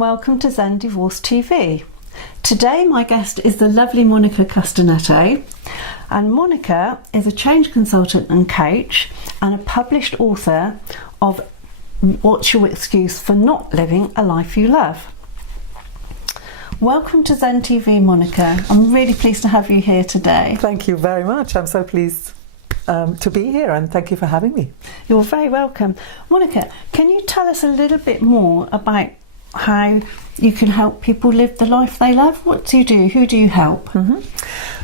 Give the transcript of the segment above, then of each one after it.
welcome to Zen Divorce TV. Today my guest is the lovely Monica Castenetto, and Monica is a change consultant and coach and a published author of What's Your Excuse for Not Living a Life You Love. Welcome to Zen TV, Monica. I'm really pleased to have you here today. Thank you very much. I'm so pleased to be here, and thank you for having me. You're very welcome. Monica, can you tell us a little bit more about how you can help people live the life they love? What do you do? Who do you help?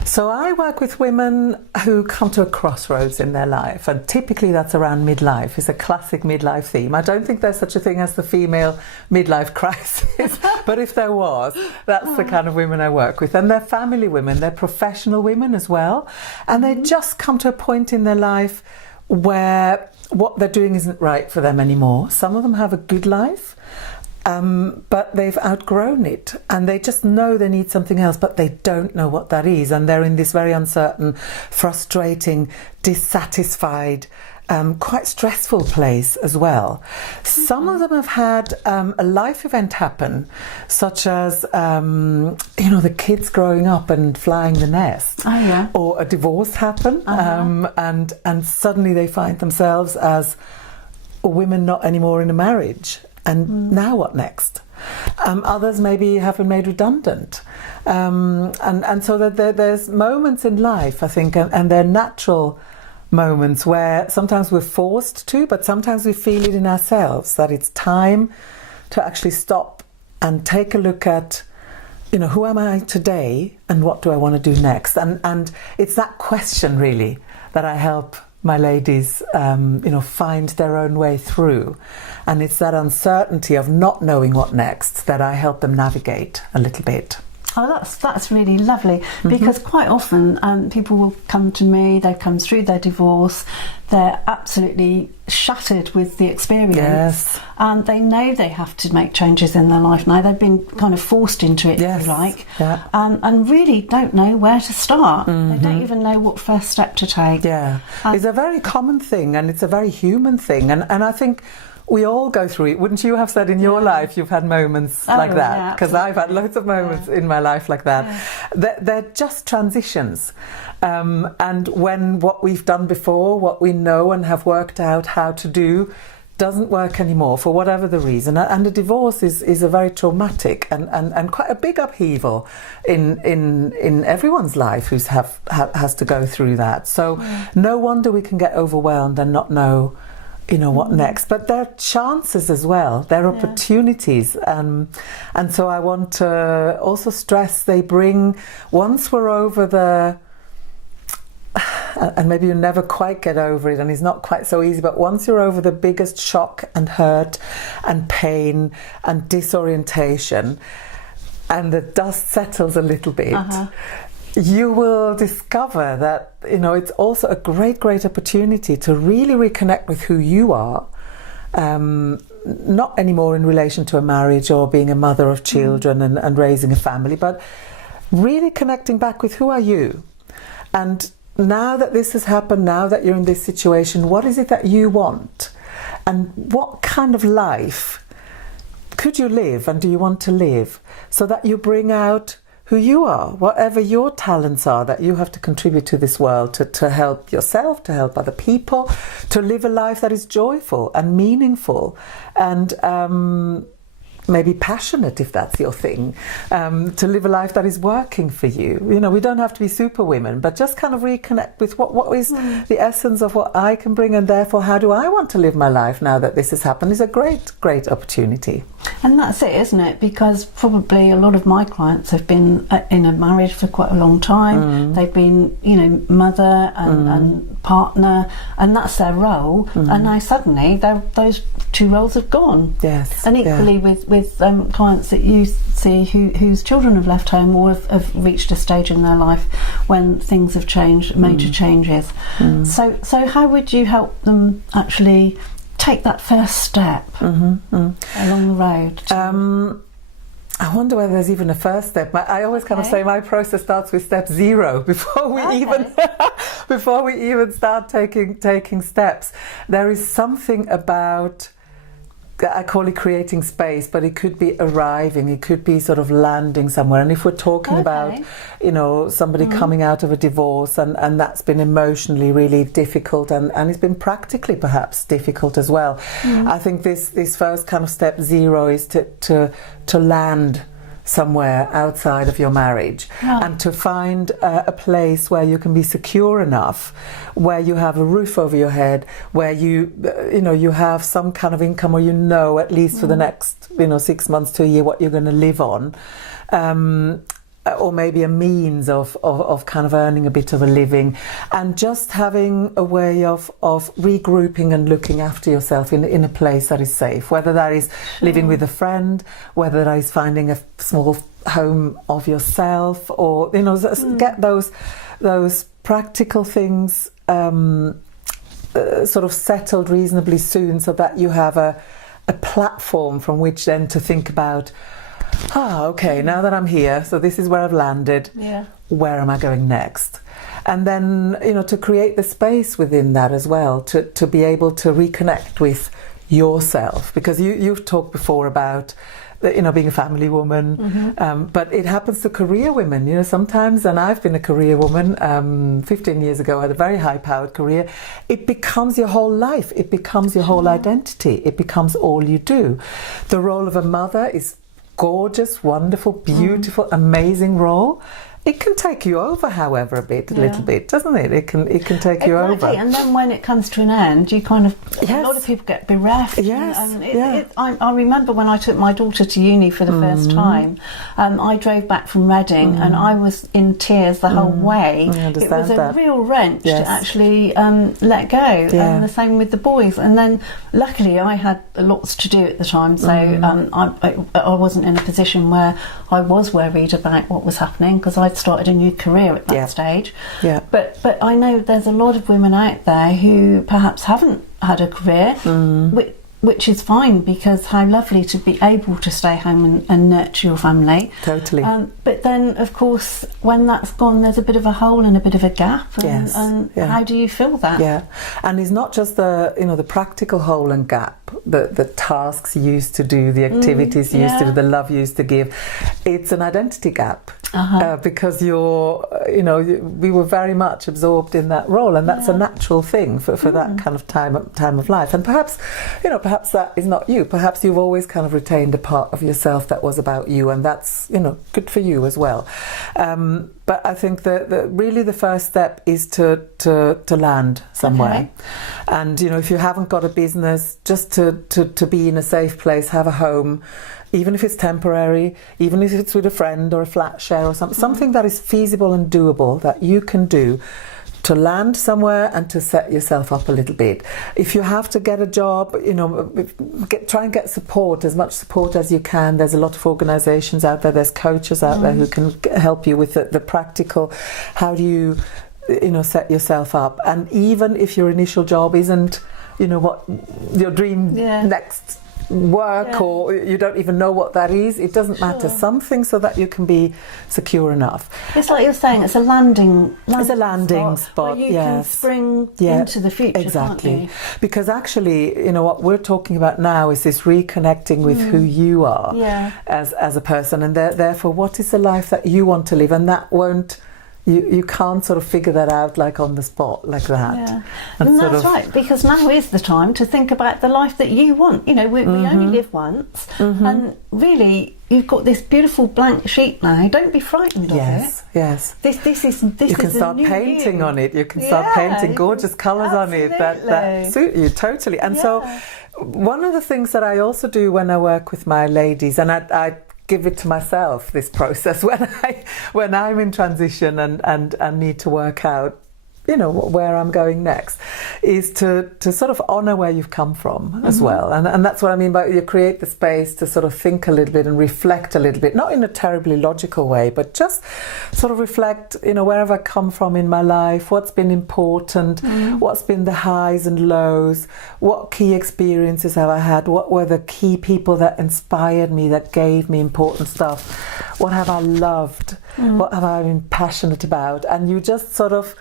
So I work with women who come to a crossroads in their life, and typically that's around midlife. It's a classic midlife theme. I don't think there's such a thing as the female midlife crisis, but if there was, that's the kind of women I work with. And they're family women, they're professional women as well, and they just come to a point in their life where what they're doing isn't right for them anymore. Some of them have a good life, but they've outgrown it, and they just know they need something else, but they don't know what that is, and they're in this very uncertain, frustrating, dissatisfied, quite stressful place as well. Some of them have had a life event happen, such as the kids growing up and flying the nest, or a divorce happen, and suddenly they find themselves as women not anymore in a marriage. And now what next? Others maybe have been made redundant. And so that there's moments in life, I think, and they're natural moments where sometimes we're forced to, but sometimes we feel it in ourselves, that it's time to actually stop and take a look at, who am I today and what do I want to do next? And it's that question really that I help my ladies find their own way through, and it's that uncertainty of not knowing what next that I help them navigate a little bit. Oh, that's really lovely, because quite often people will come to me, they've come through their divorce, they're absolutely shattered with the experience, and they know they have to make changes in their life now. They've been kind of forced into it, if you like, and really don't know where to start. They don't even know what first step to take. It's a very common thing, and it's a very human thing, and I think we all go through it. Wouldn't you have said in your life you've had moments like that? Because I've had loads of moments in my life like that. They're just transitions. And when what we've done before, what we know and have worked out how to do, doesn't work anymore for whatever the reason. And a divorce is a very traumatic and quite a big upheaval in everyone's life who has to go through that. So no wonder we can get overwhelmed and not know what next, but there are chances as well, there are opportunities, and so I want to also stress they bring, once we're over and maybe you never quite get over it and it's not quite so easy, but once you're over the biggest shock and hurt and pain and disorientation and the dust settles a little bit, you will discover that it's also a great opportunity to really reconnect with who you are, not anymore in relation to a marriage or being a mother of children and raising a family, but really connecting back with who are you. And now that this has happened, now that you're in this situation, what is it that you want, and what kind of life could you live and do you want to live, so that you bring out who you are, whatever your talents are that you have to contribute to this world, to help yourself, to help other people, to live a life that is joyful and meaningful and maybe passionate, if that's your thing, to live a life that is working for you. We don't have to be super women, but just kind of reconnect with what is the essence of what I can bring, and therefore how do I want to live my life now that this has happened, is a great opportunity. And that's it, isn't it? Because probably a lot of my clients have been in a marriage for quite a long time. They've been, mother and partner, and that's their role. And now suddenly those two roles have gone. And equally with clients that you see whose children have left home or have reached a stage in their life when things have changed, major changes. So how would you help them actually take that first step along the road? I wonder whether there's even a first step. I always kind of say my process starts with step 0 before we even start taking steps. There is something about I call it creating space, but it could be arriving, it could be sort of landing somewhere. And if we're talking about, you know, somebody coming out of a divorce and that's been emotionally really difficult and it's been practically perhaps difficult as well, I think this first kind of step 0 is to land somewhere outside of your marriage, and to find a place where you can be secure enough, where you have a roof over your head, where you have some kind of income, or at least for the next 6 months to a year what you're going to live on, or maybe a means of kind of earning a bit of a living, and just having a way of regrouping and looking after yourself in a place that is safe, whether that is living with a friend, whether that is finding a small home of yourself, or get those practical things sort of settled reasonably soon, so that you have a platform from which then to think about, okay, now that I'm here, so this is where I've landed, where am I going next? And then, to create the space within that as well, to be able to reconnect with yourself. Because you've talked before about, being a family woman, but it happens to career women, sometimes, and I've been a career woman, 15 years ago, I had a very high-powered career. It becomes your whole life, it becomes your whole identity, it becomes all you do. The role of a mother is gorgeous, wonderful, beautiful, amazing role. It can take you over, however, a little bit, doesn't it? It can take you over. And then when it comes to an end, you kind of, a lot of people get bereft. I remember when I took my daughter to uni for the first time, I drove back from Reading and I was in tears the whole way. It was a real wrench to actually let go. And the same with the boys. And then luckily I had lots to do at the time, so I wasn't in a position where I was worried about what was happening, because I'd started a new career at that stage. But I know there's a lot of women out there who perhaps haven't had a career, which is fine, because how lovely to be able to stay home and nurture your family. Totally. But then, of course, when that's gone, there's a bit of a hole and a bit of a gap. And how do you fill that? Yeah, and it's not just the practical hole and gap, the tasks you used to do, the activities you used to do, the love you used to give. It's an identity gap. Because we were very much absorbed in that role, and that's a natural thing for that kind of time of life. And perhaps that is not you. Perhaps you've always kind of retained a part of yourself that was about you, and that's good for you as well. But I think that really the first step is to land somewhere. And if you haven't got a business, just to be in a safe place, have a home, even if it's temporary, even if it's with a friend or a flat share or something that is feasible and doable, that you can do, to land somewhere and to set yourself up a little bit. If you have to get a job, try and get support, as much support as you can. There's a lot of organisations out there, there's coaches out there who can help you with the practical, how do you set yourself up. And even if your initial job isn't what your dream next work, or you don't even know what that is, it doesn't matter. Something so that you can be secure enough. It's like you're saying, it's a landing spot where you can spring into the future. Exactly. Can't you? Because actually, what we're talking about now is this reconnecting with who you are as a person, and therefore what is the life that you want to live, and that won't. You can't sort of figure that out like on the spot like that. Yeah. And that's right, because now is the time to think about the life that you want. We only live once, and really you've got this beautiful blank sheet now. Don't be frightened of it. Yes. This is you can start painting on it. You can start painting gorgeous colours on it that suit you totally. And so one of the things that I also do when I work with my ladies, and I give it to myself, this process, when I'm in transition and need to work out where I'm going next, is to sort of honour where you've come from as well. And that's what I mean by you create the space to sort of think a little bit and reflect a little bit, not in a terribly logical way, but just sort of reflect, where have I come from in my life, what's been important, what's been the highs and lows, what key experiences have I had, what were the key people that inspired me, that gave me important stuff, what have I loved, what have I been passionate about. And you just sort of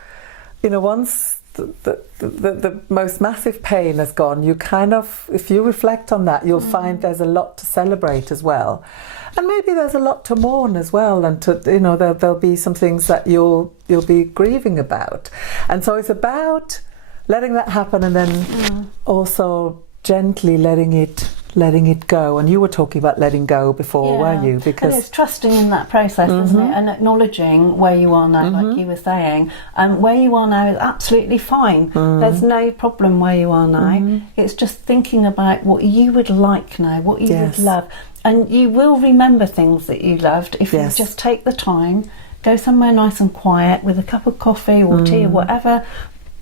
once the most massive pain has gone, you kind of, if you reflect on that, you'll find there's a lot to celebrate as well. And maybe there's a lot to mourn as well, and to, you know, there'll be some things that you'll be grieving about. And so it's about letting that happen, and then also gently letting it go. And you were talking about letting go before, weren't you? Because it's trusting in that process, isn't it? And acknowledging where you are now, like you were saying. And where you are now is absolutely fine. There's no problem where you are now. It's just thinking about what you would like now, what you would love. And you will remember things that you loved if you just take the time, go somewhere nice and quiet with a cup of coffee or tea or whatever.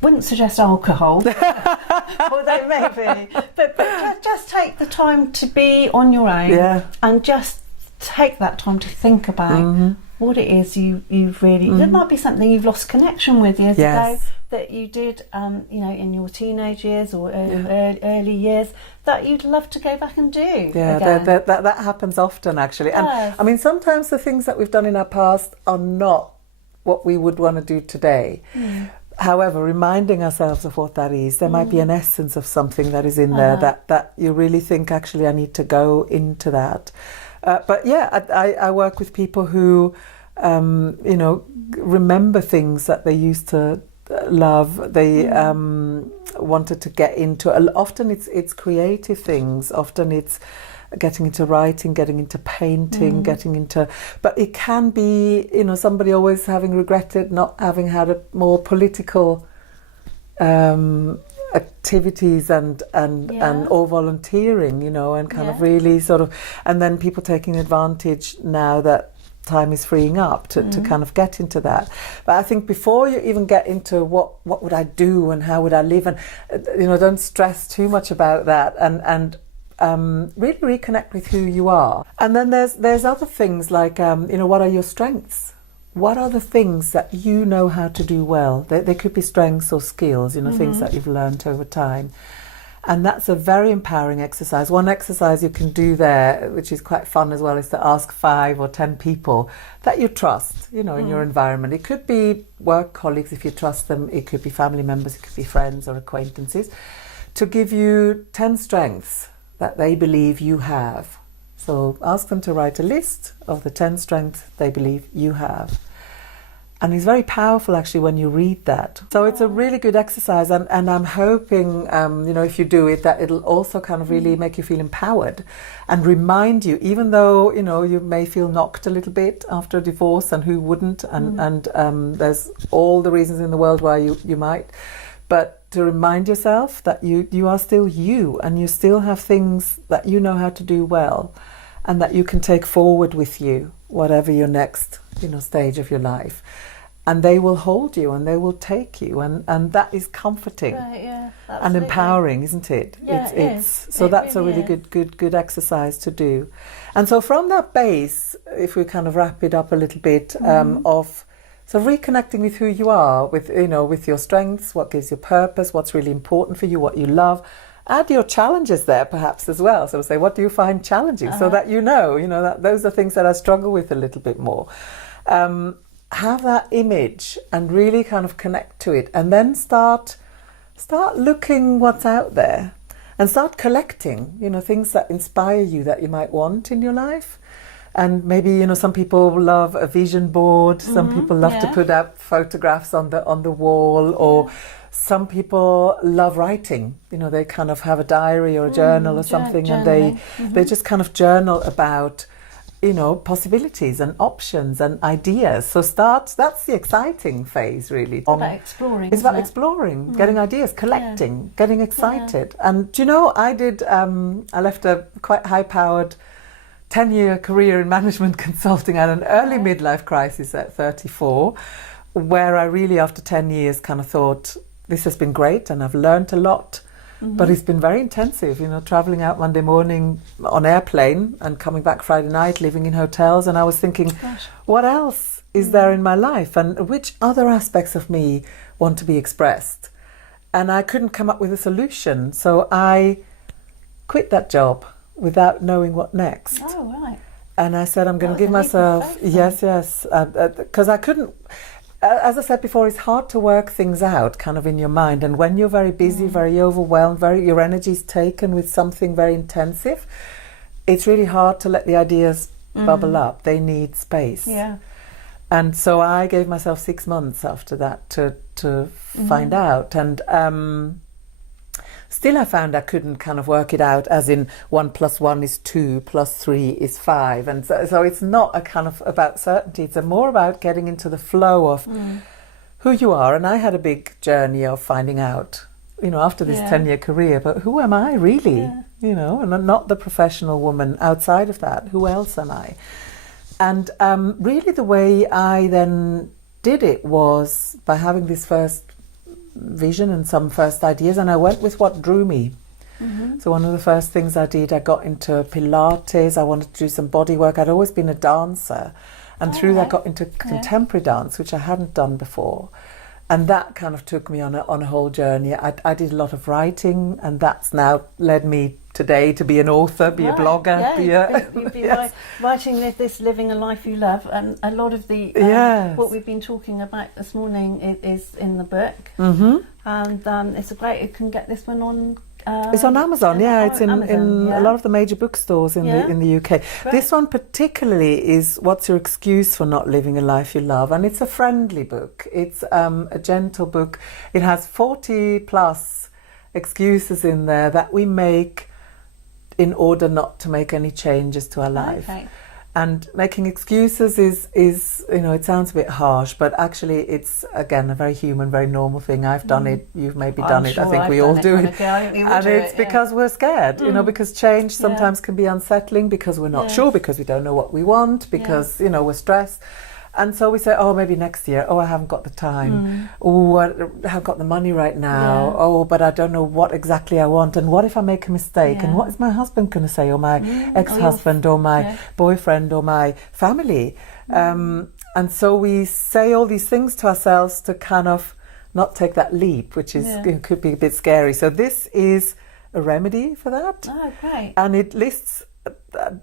Wouldn't suggest alcohol, although maybe, but just take the time to be on your own, and just take that time to think about what it is you've really. There might be something you've lost connection with years ago that you did, you know, in your teenage years or early years that you'd love to go back and do. Yeah, that happens often, actually. And I mean, sometimes the things that we've done in our past are not what we would want to do today. However, reminding ourselves of what that is, there might be an essence of something that is in there that you really think, actually, I need to go into that. But yeah, I work with people who, you know, remember things that they used to love, they wanted to get into. Often it's creative things, often it's getting into writing, getting into painting, getting into, but it can be, you know, somebody always having regretted not having had a more political activities and or volunteering, you know, and kind of really sort of, and then people taking advantage now that time is freeing up to kind of get into that. But I think before you even get into what would I do and how would I live, and you know, don't stress too much about that, and really reconnect with who you are. And then there's other things like, you know, what are your strengths? What are the things that you know how to do well? They could be strengths or skills, you know, things that you've learned over time. And that's a very empowering exercise. One exercise you can do there, which is quite fun as well, is to ask 5 or 10 people that you trust, you know, in your environment. It could be work colleagues if you trust them. It could be family members. It could be friends or acquaintances, to give you 10 strengths that they believe you have. So ask them to write a list of the 10 strengths they believe you have. And it's very powerful, actually, when you read that. So it's a really good exercise, and I'm hoping, you know, if you do it, that it'll also kind of really make you feel empowered and remind you, even though, you know, you may feel knocked a little bit after a divorce, and who wouldn't, and there's all the reasons in the world why you might, but to remind yourself that you are still you, and you still have things that you know how to do well, and that you can take forward with you, whatever your next, you know, stage of your life. And they will hold you, and they will take you, and that is comforting and empowering, isn't it? Yeah, so that's really a really good exercise to do. And so from that base, if we kind of wrap it up a little bit, of so reconnecting with who you are, with, you know, with your strengths, what gives you purpose, what's really important for you, what you love. Add your challenges there perhaps as well. So say, what do you find challenging? So that you know that those are things that I struggle with a little bit more. Have that image and really kind of connect to it, and then start looking what's out there, and start collecting, you know, things that inspire you, that you might want in your life. And maybe, you know, some people love a vision board, some people love to put up photographs on the wall, or some people love writing. You know, they kind of have a diary or a journal or something, and they just kind of journal about, you know, possibilities and options and ideas. So that's the exciting phase, really. It's about exploring. It's about exploring, getting ideas, collecting, getting excited. And do you know, I left a quite high-powered 10-year career in management consulting at an early midlife crisis at 34, where I really, after 10 years, kind of thought, this has been great and I've learned a lot, but it's been very intensive, you know, traveling out Monday morning on airplane and coming back Friday night, living in hotels. And I was thinking, what else is there in my life, and which other aspects of me want to be expressed? And I couldn't come up with a solution. So I quit that job without knowing what next. Oh, right. And I said, I'm going to give myself, yes, because I couldn't, as I said before, it's hard to work things out kind of in your mind. And when you're very busy, very overwhelmed, your energy's taken with something very intensive, it's really hard to let the ideas bubble up. They need space. Yeah. And so I gave myself 6 months after that to find out. And still I found I couldn't kind of work it out as in 1 + 1 is 2 + 3 is 5. And so it's not a kind of about certainty. It's more about getting into the flow of who you are. And I had a big journey of finding out, after this 10-year career, but who am I really? Yeah. And I'm not the professional woman outside of that. Who else am I? And really the way I then did it was by having this first vision and some first ideas, and I went with what drew me. So one of the first things I did, I got into Pilates. I wanted to do some body work. I'd always been a dancer, and through that got into contemporary dance, which I hadn't done before. And that kind of took me on a whole journey. I did a lot of writing, and that's now led me today to be an author, be a blogger. You've been writing this Living a Life You Love, and a lot of the what we've been talking about this morning is in the book. And it's great. You can get this one on. It's on Amazon, it's in a lot of the major bookstores in the UK. Right. This one particularly is What's Your Excuse for Not Living a Life You Love? And it's a friendly book. It's a gentle book. It has 40 plus excuses in there that we make in order not to make any changes to our life. Okay. And making excuses is it sounds a bit harsh, but actually it's, again, a very human, very normal thing. I've done it, you've maybe done it, I think we all do it. And it's because we're scared, because change sometimes can be unsettling, because we're not sure, because we don't know what we want, because, we're stressed. And so we say, maybe next year. I haven't got the time. I haven't got the money right now. But I don't know what exactly I want. And what if I make a mistake? And what is my husband going to say, or my ex-husband, or my boyfriend, or my family? And so we say all these things to ourselves to kind of not take that leap, which is could be a bit scary. So this is a remedy for that. Oh, great. And it lists,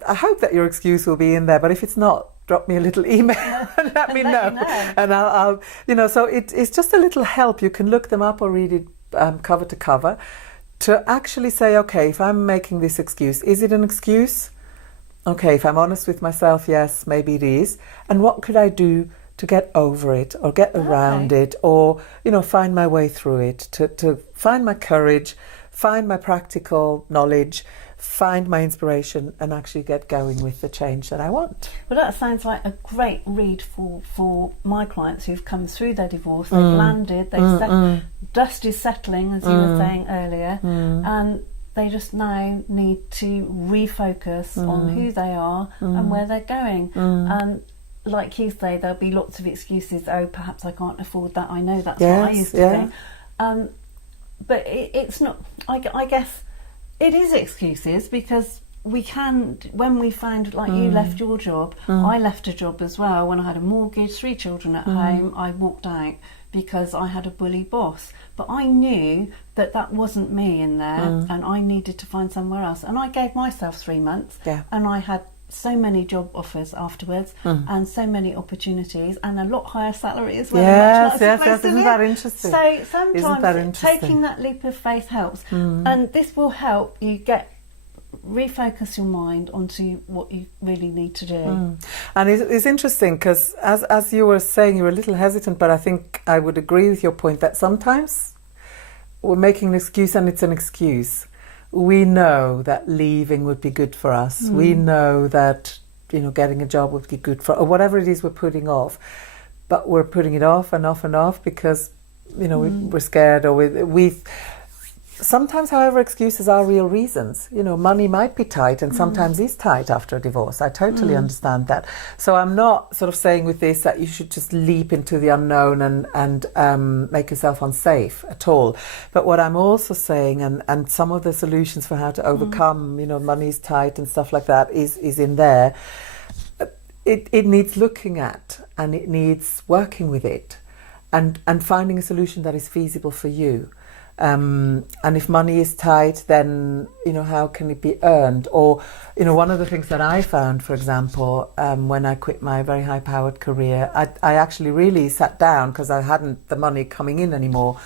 I hope that your excuse will be in there, but if it's not, drop me a little email and let me know. And I'll so it's just a little help. You can look them up or read it cover to cover to actually say, okay, if I'm making this excuse, is it an excuse? Okay, if I'm honest with myself, yes, maybe it is. And what could I do to get over it or get around it, or, find my way through it, to find my courage, find my practical knowledge, find my inspiration, and actually get going with the change that I want. Well, that sounds like a great read for my clients who've come through their divorce. They've landed, dust is settling, as you were saying earlier, and they just now need to refocus on who they are and where they're going. And like you say, there'll be lots of excuses. Perhaps I can't afford that. I know that's what I used to think. But it's not, I guess it is excuses, because we can, when we find, like you left your job, I left a job as well. When I had a mortgage, 3 children at home, I walked out because I had a bully boss. But I knew that wasn't me in there, and I needed to find somewhere else. And I gave myself 3 months, and I had so many job offers afterwards, and so many opportunities, and a lot higher salary as well. Yes, isn't that interesting? So sometimes taking that leap of faith helps, and this will help you refocus your mind onto what you really need to do. And it's interesting, because as you were saying, you were a little hesitant, but I think I would agree with your point that sometimes we're making an excuse, and it's an excuse. We know that leaving would be good for us. We know that, getting a job would be good for, or whatever it is we're putting off. But we're putting it off and off and off because, we're scared, or we've... Sometimes, however, excuses are real reasons. Money might be tight, and sometimes is tight after a divorce. I totally understand that. So I'm not sort of saying with this that you should just leap into the unknown and make yourself unsafe at all. But what I'm also saying, and some of the solutions for how to overcome, money is tight and stuff like that is in there. It needs looking at, and it needs working with it, and finding a solution that is feasible for you. And if money is tight, then, how can it be earned? Or, one of the things that I found, for example, when I quit my very high-powered career, I actually really sat down because I hadn't the money coming in anymore,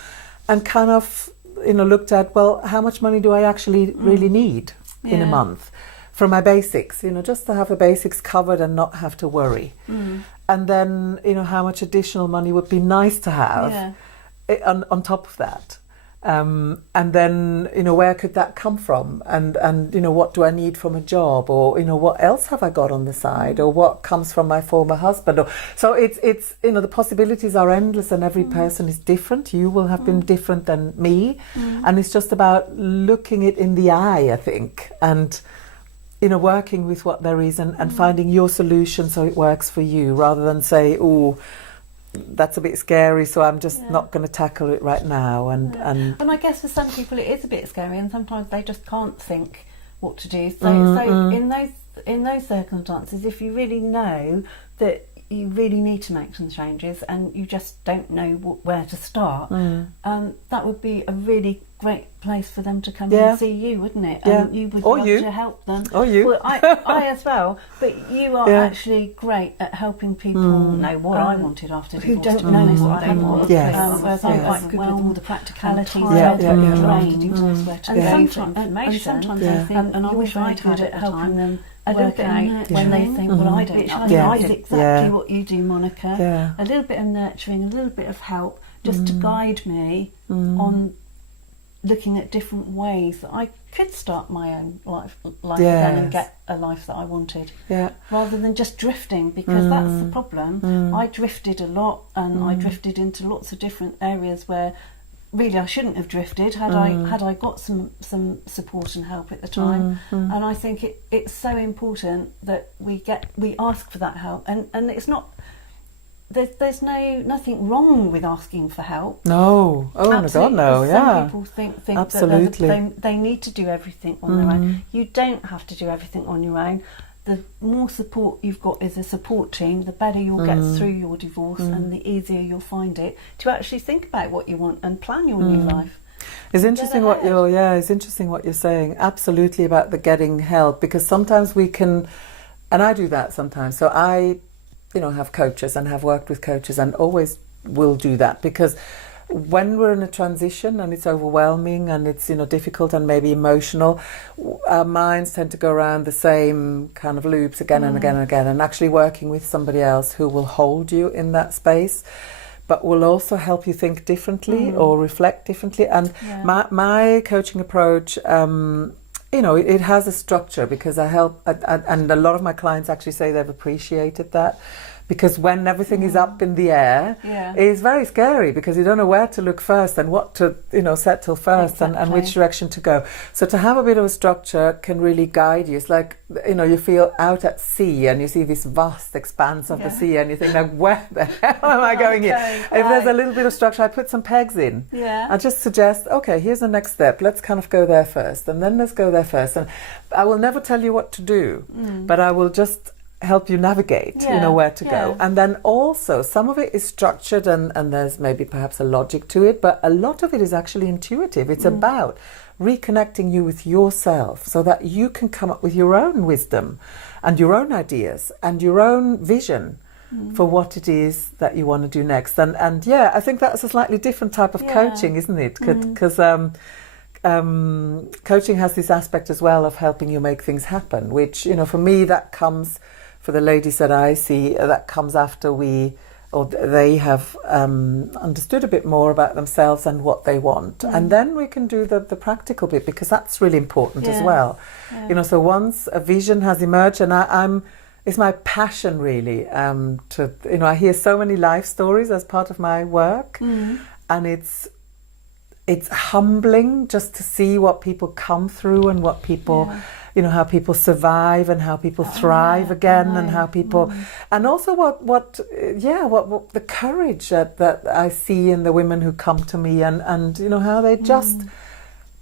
and kind of, looked at, well, how much money do I actually really need in a month for my basics, just to have the basics covered and not have to worry. And then, how much additional money would be nice to have on top of that. And then, where could that come from? And what do I need from a job? Or, what else have I got on the side? Or what comes from my former husband? So it's the possibilities are endless, and every person is different. You will have been different than me. And it's just about looking it in the eye, I think, and, working with what there is and finding your solution so it works for you, rather than say, oh, that's a bit scary, so I'm just not going to tackle it right now. And I guess for some people it is a bit scary, and sometimes they just can't think what to do. So in those circumstances, if you really know that you really need to make some changes and you just don't know where to start, that would be a really great place for them to come and see you, wouldn't it? And you would love to help them. Or you. Well, I as well. But you are actually great at helping people know what I wanted after divorce. Who don't know what they want. Whereas I'm quite good with all the practicalities. And sometimes I think, and I wish I'd had at helping them a little bit when they think, well, I don't know. That is exactly what you do, Monica. A little bit of nurturing, a little bit of help, just to guide me on looking at different ways that I could start my own life again and get a life that I wanted, rather than just drifting, because that's the problem. I drifted a lot, and I drifted into lots of different areas where really I shouldn't have drifted had I got some support and help at the time. And I think it's so important that we ask for that help, and it's not. There's nothing wrong with asking for help. No, my God, no. Some people think absolutely that they need to do everything on their own. You don't have to do everything on your own. The more support you've got as a support team, the better you'll get through your divorce, and the easier you'll find it to actually think about what you want and plan your new life. It's interesting what you're saying. Absolutely, about the getting help, because sometimes we can, and I do that sometimes. So I have coaches and have worked with coaches and always will do that, because when we're in a transition and it's overwhelming and it's difficult and maybe emotional, our minds tend to go around the same kind of loops again and again and again, and actually working with somebody else who will hold you in that space but will also help you think differently or reflect differently. And my coaching approach, it has a structure, because I help, and a lot of my clients actually say they've appreciated that, because when everything is up in the air, it's very scary, because you don't know where to look first and what to settle first, and which direction to go. So to have a bit of a structure can really guide you. It's like, you feel out at sea and you see this vast expanse of the sea, and you think, like, where the hell am I going here? If there's a little bit of structure, I put some pegs in. I just suggest, okay, here's the next step. Let's kind of go there first, and then let's go there first. And I will never tell you what to do, but I will just help you navigate, where to go. And then also some of it is structured, and there's maybe perhaps a logic to it, but a lot of it is actually intuitive. It's about reconnecting you with yourself so that you can come up with your own wisdom and your own ideas and your own vision for what it is that you want to do next. And I think that's a slightly different type of coaching, isn't it? Because coaching has this aspect as well of helping you make things happen, which, for me, that comes, for the ladies that I see, that comes after they have understood a bit more about themselves and what they want. And then we can do the practical bit, because that's really important as well. So once a vision has emerged, and it's my passion really, I hear so many life stories as part of my work, and it's humbling just to see what people come through, and what people how people survive and how people thrive again, and how people, and also what the courage that I see in the women who come to me, and how they just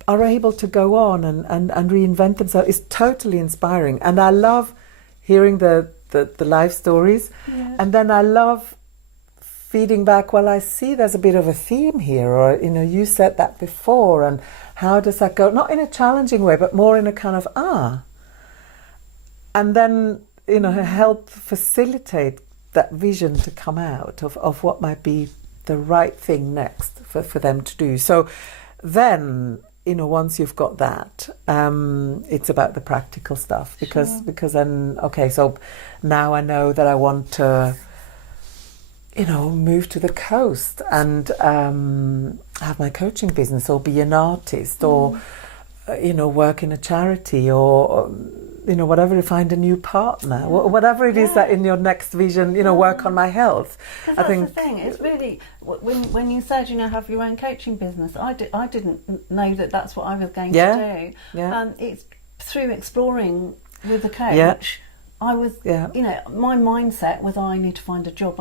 are able to go on and reinvent themselves is totally inspiring. And I love hearing the life stories, and then I love feeding back, well, I see there's a bit of a theme here, or, you know, you said that before, and how does that go? Not in a challenging way, but more in a kind of, and then, you know, help facilitate that vision to come out of what might be the right thing next for them to do. So then, you know, once you've got that, it's about the practical stuff, because then, okay, so now I know that I want to, you know, move to the coast and have my coaching business, or be an artist, or, you know, work in a charity, or, you know, whatever, to find a new partner, whatever it is that in your next vision, you know, work on my health. I think that's the thing. It's really, when you said, you know, have your own coaching business, I didn't know that that's what I was going to do. It's through exploring with a coach. I was, you know, my mindset was, I need to find a job.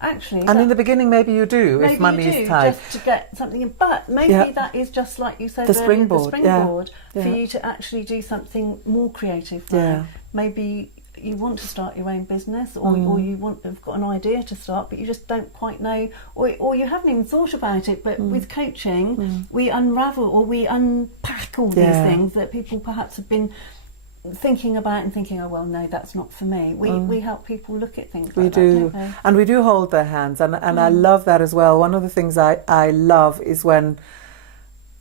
Actually, and in the beginning, maybe you do, if money is tight, just to get something in. But maybe that is just like you said, the springboard for you to actually do something more creative. Maybe you want to start your own business, or have got an idea to start, but you just don't quite know, or you haven't even thought about it. But with coaching, we unravel, or we unpack all these things that people perhaps have been thinking about and thinking, oh well, no, that's not for me. We help people look at things like that, don't we? And we do hold their hands, and I love that as well. One of the things I love is when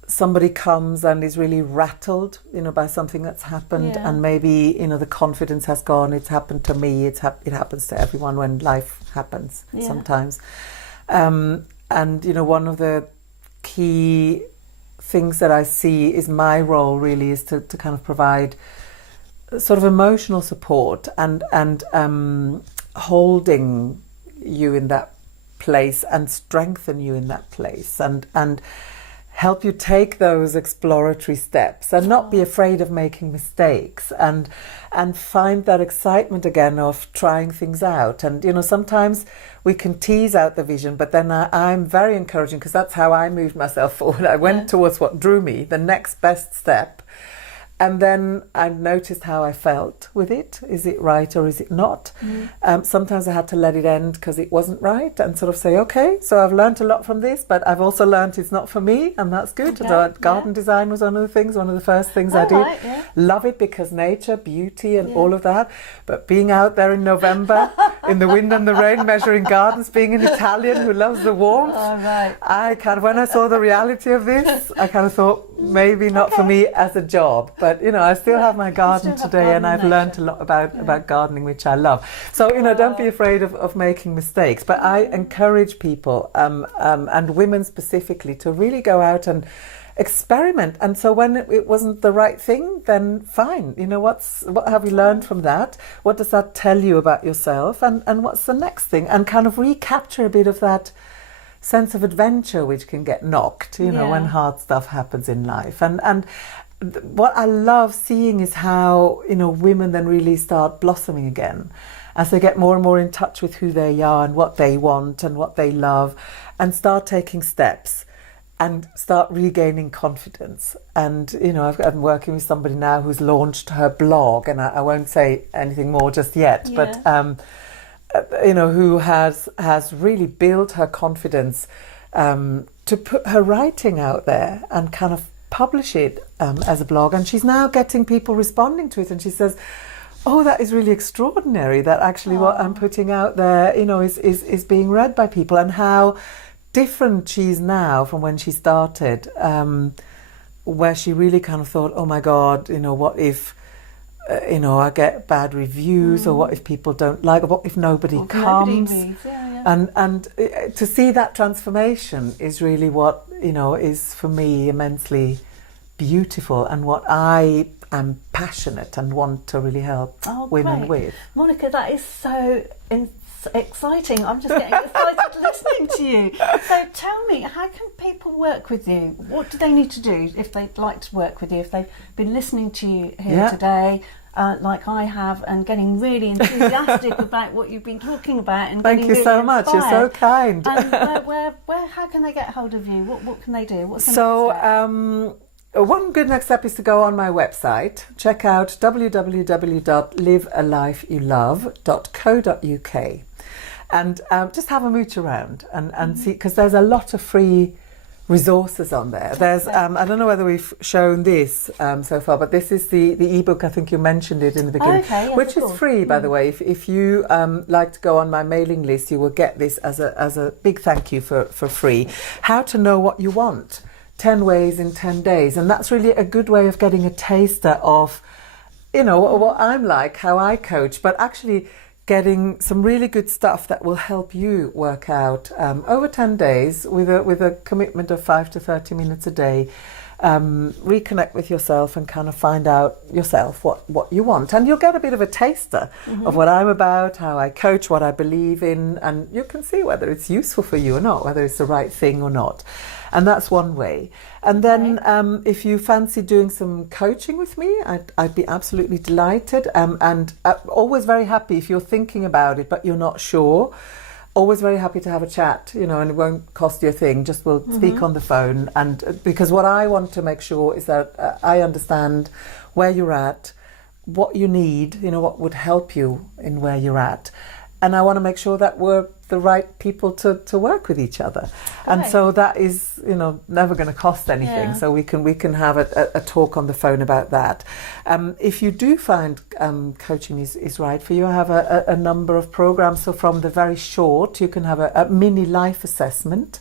somebody comes and is really rattled, you know, by something that's happened, and maybe, you know, the confidence has gone. It's happened to me. It happens to everyone when life happens sometimes. And, you know, one of the key things that I see is my role really is to kind of provide sort of emotional support and holding you in that place and strengthen you in that place, and help you take those exploratory steps and not be afraid of making mistakes, and find that excitement again of trying things out. And, you know, sometimes we can tease out the vision, but then I'm very encouraging, because that's how I moved myself forward. I went towards what drew me, the next best step. And then I noticed how I felt with it. Is it right or is it not? Sometimes I had to let it end because it wasn't right, and sort of say, okay, so I've learned a lot from this, but I've also learned it's not for me, and that's good. Garden design was one of the first things I did. Love it, because nature, beauty, and all of that. But being out there in November, in the wind and the rain, measuring gardens, being an Italian who loves the warmth, when I saw the reality of this, I kind of thought, maybe not for me as a job. But, you know, I still have my garden today, and I've learned a lot about gardening, which I love. So, you know, don't be afraid of making mistakes. But I encourage people, and women specifically, to really go out and experiment. And so when it wasn't the right thing, then fine. You know, what have you learned from that? What does that tell you about yourself? And what's the next thing? And kind of recapture a bit of that sense of adventure, which can get knocked, you know, when hard stuff happens in life. And what I love seeing is how, you know, women then really start blossoming again as they get more and more in touch with who they are and what they want and what they love, and start taking steps and start regaining confidence. And, you know, I'm working with somebody now who's launched her blog, and I won't say anything more just yet, but you know, who has really built her confidence to put her writing out there and kind of publish it as a blog. And she's now getting people responding to it, and she says, oh, that is really extraordinary, that actually what I'm putting out there, you know, is being read by people, and how different she is now from when she started, where she really kind of thought, oh my God, you know, what if you know, I get bad reviews, or what if people don't like, or what if nobody comes? And to see that transformation is really what, you know, is for me immensely beautiful, and what I am passionate and want to really help women with. Monica, that is so exciting. I'm just getting excited listening to you. So tell me, how can people work with you? What do they need to do if they'd like to work with you, if they've been listening to you here today, like I have, and getting really enthusiastic about what you've been talking about? And thank you really so much. You're so kind. And where how can they get hold of you? What can they do? What's the next step? One good next step is to go on my website, check out www.livealifeyoulove.co.uk. and just have a mooch around and see, because there's a lot of free resources on there. There's I don't know whether we've shown this so far, but this is the ebook. I think you mentioned it in the beginning, which is free, by the way. If you like to go on my mailing list, you will get this as a big thank you for free. How to know what you want, 10 ways in 10 days, and that's really a good way of getting a taster of, you know, what I'm like, how I coach, but actually getting some really good stuff that will help you work out over 10 days with a commitment of 5 to 30 minutes a day. Reconnect with yourself and kind of find out yourself what you want. And you'll get a bit of a taster of what I'm about, how I coach, what I believe in, and you can see whether it's useful for you or not, whether it's the right thing or not. And that's one way. And then if you fancy doing some coaching with me, I'd be absolutely delighted. And always very happy if you're thinking about it, but you're not sure. Always very happy to have a chat, you know, and it won't cost you a thing. Just we'll speak on the phone. And because what I want to make sure is that I understand where you're at, what you need, you know, what would help you in where you're at. And I want to make sure that we're the right people to work with each other. And so that is, you know, never going to cost anything. So we can have a talk on the phone about that. If you do find coaching is right for you, I have a number of programs. So from the very short, you can have a mini life assessment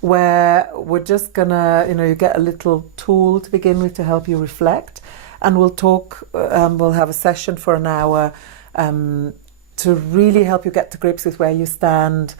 where we're just gonna, you know, you get a little tool to begin with to help you reflect, and we'll talk, we'll have a session for an hour to really help you get to grips with where you stand,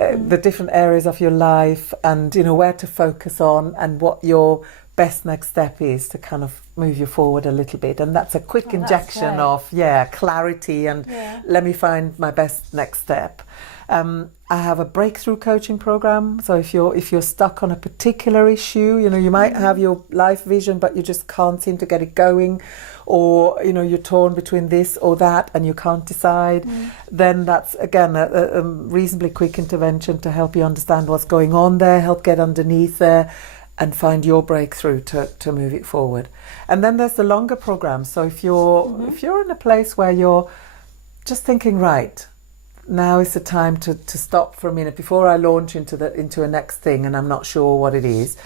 the different areas of your life, and, you know, where to focus on and what your best next step is to kind of move you forward a little bit. And that's a quick injection of clarity and let me find my best next step. I have a breakthrough coaching program. So if you're stuck on a particular issue, you know, you might have your life vision, but you just can't seem to get it going, or, you know, you're torn between this or that and you can't decide, then that's, again, a reasonably quick intervention to help you understand what's going on there, help get underneath there and find your breakthrough to move it forward. And then there's the longer program. So if you're in a place where you're just thinking, right, now is the time to stop for a minute before I launch into a next thing and I'm not sure what it is,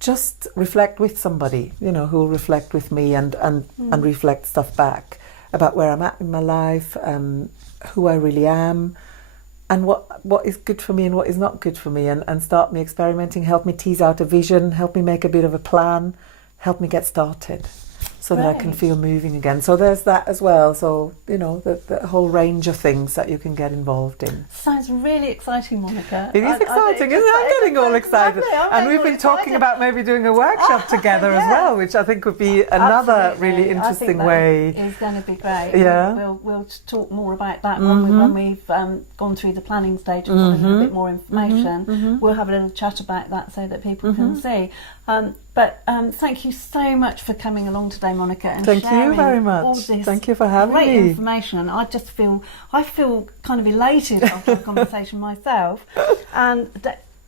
just reflect with somebody, you know, who will reflect with me and reflect stuff back about where I'm at in my life, who I really am, and what is good for me and what is not good for me, and start me experimenting, help me tease out a vision, help me make a bit of a plan, help me get started so that I can feel moving again. So there's that as well. So, you know, the whole range of things that you can get involved in. Sounds really exciting, Monica. It is exciting, isn't it? I'm getting all excited. And we've been talking about maybe doing a workshop together as well, which I think would be another really interesting way. It's going to be great. Yeah. We'll talk more about that when we've gone through the planning stage and got a little bit more information. We'll have a little chat about that so that people can see. But thank you so much for coming along today, Monica, and thank sharing you very much. all this thank you for having great me. information. And I feel kind of elated after the conversation myself. And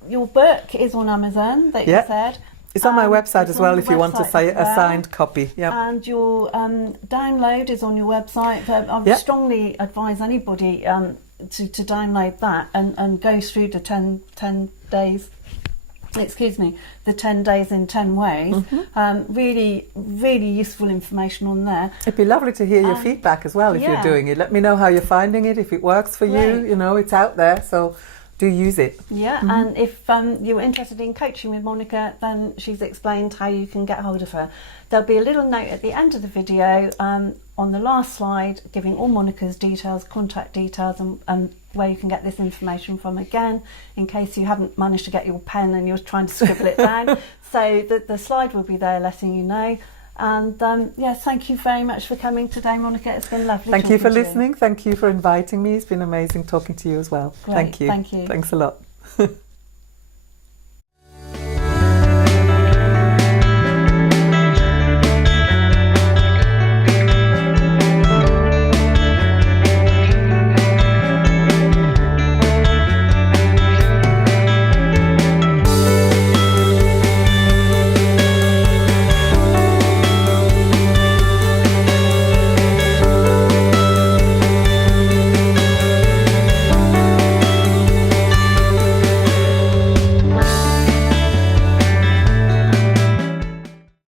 your book is on Amazon, that you said. It's on my website as well if you want a signed copy. And your download is on your website. I would strongly advise anybody to download that and go through the 10 days. The 10 days in 10 ways. Really, really useful information on there. It'd be lovely to hear your feedback as well if you're doing it. Let me know how you're finding it, if it works for you. You know, it's out there, so do use it. And if you're interested in coaching with Monica, then she's explained how you can get hold of her. There'll be a little note at the end of the video on the last slide giving all Monica's details, contact details, and where you can get this information from, again, in case you haven't managed to get your pen and you're trying to scribble it down. So the slide will be there letting you know. And thank you very much for coming today, Monica. It's been lovely. Thank you for listening. Thank you for inviting me. It's been amazing talking to you as well. Great. Thank you. Thank you. Thanks a lot.